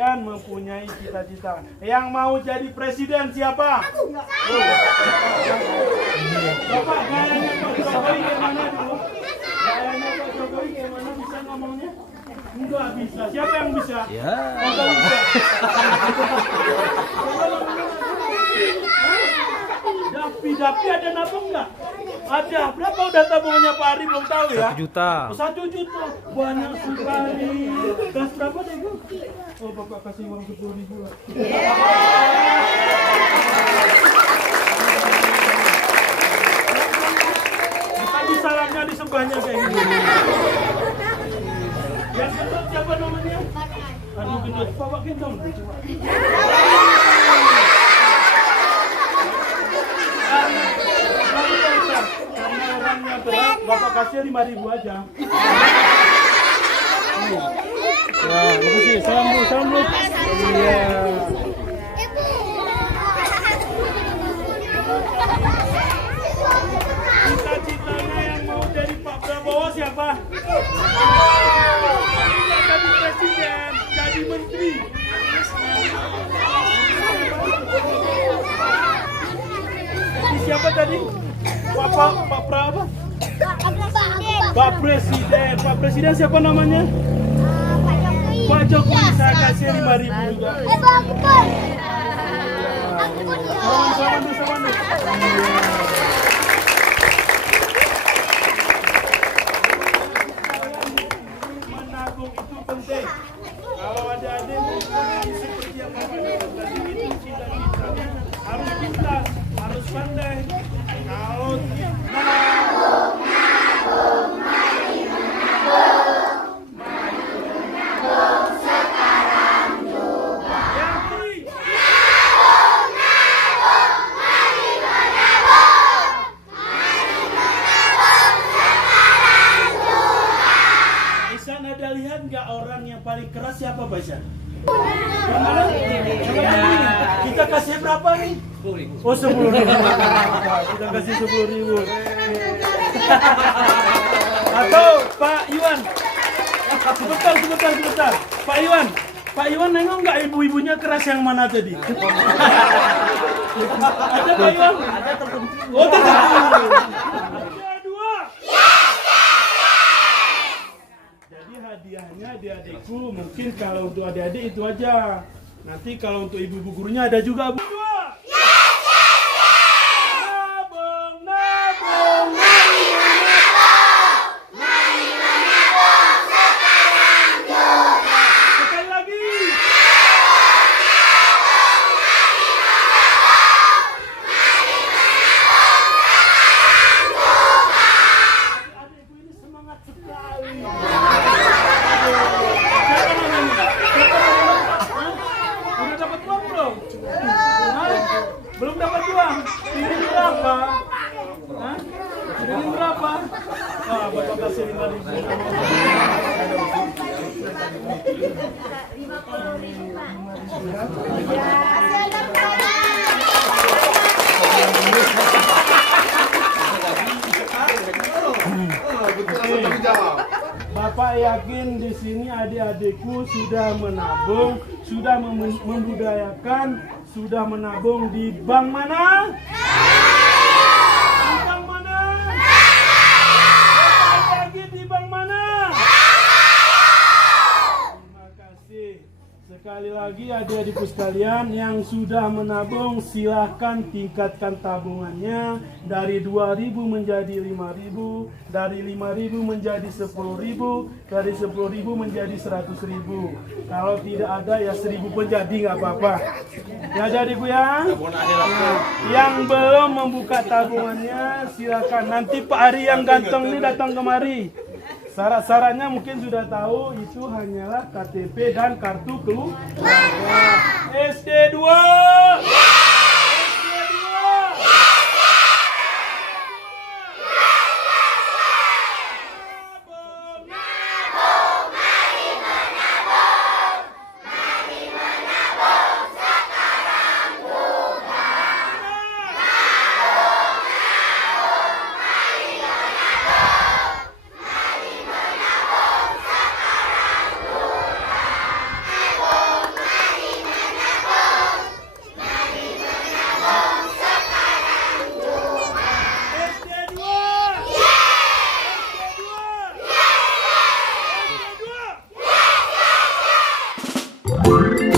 kalian mempunyai cita-cita. Yang mau jadi presiden siapa? Bapak, gayanya Pak Jokowi gimana dulu? Gayanya Pak Jokowi gimana, bisa ngomongnya? Enggak bisa. Siapa yang bisa? Ya. Enggak bisa. Dapi ada nabung nggak? Ada. Berapa udah tabungannya Pak Ari, belum tahu ya? 1 juta. 1 juta. Banyak sekali. Kas berapa deh, Bu? Oh, Bapak kasih uang 10.000 lah. Tadi salamnya di sebelahnya kayak gini. Yang gendut siapa namanya? Aduh, gendut. Bapak gendong. Karena orangnya berat, Bapak kasih 5.000 aja. Ya, makasih. Salam Bu, salam Bu. Iya. Cita-citanya yang mau jadi Pak Prabowo siapa? Jadi presiden, jadi menteri. Siapa tadi? Pak Prabowo? Pak Presiden. Pak Presiden siapa namanya? Pak Jokowi. Saya kasih 5.000 juga. Salam. Menabung itu penting. Kalau adik-adik mempunyai seperti yang Bapak tadi itu cita-citanya harus pintar, harus pandai. Kalau Isan ada lihat nggak orang yang paling keras siapa, Pak Isan? Kita kasih berapa nih? 10.000. Oh, 10.000. Kita kasih 10.000. Atau Pak Iwan. Sebentar. Pak Iwan nengok nggak ibu-ibunya keras yang mana tadi? Ada Pak Iwan? Ada tertentu. Oh, tertentu. Dua. Jadi hadiahnya adik-adikku mungkin kalau untuk adik-adik itu aja. Nanti kalau untuk ibu-ibu gurunya ada juga, Bu. Belum dapat uang. Ini berapa? Hah? Ini berapa? Ah, Bapak kasih 5.000. Bapak yakin di sini adik-adikku sudah menabung, sudah membudayakan, sudah menabung di bank mana? Di bank mana? Bapak lagi di bank mana? Terima kasih. Sekali lagi adik-adikku sekalian yang sudah menabung, silahkan tingkatkan tabungannya dari 2.000 menjadi 5.000, dari 5.000 menjadi 10.000, dari 10.000 menjadi 100.000. Kalau tidak ada ya 1.000 pun jadi nggak apa-apa. Ya adikku ya. Yang belum membuka tabungannya silahkan. Nanti Pak Ari yang ganteng ini datang kemari. Syarat-syaratnya mungkin sudah tahu, itu hanyalah KTP dan kartu keluarga. SD 2. kasih.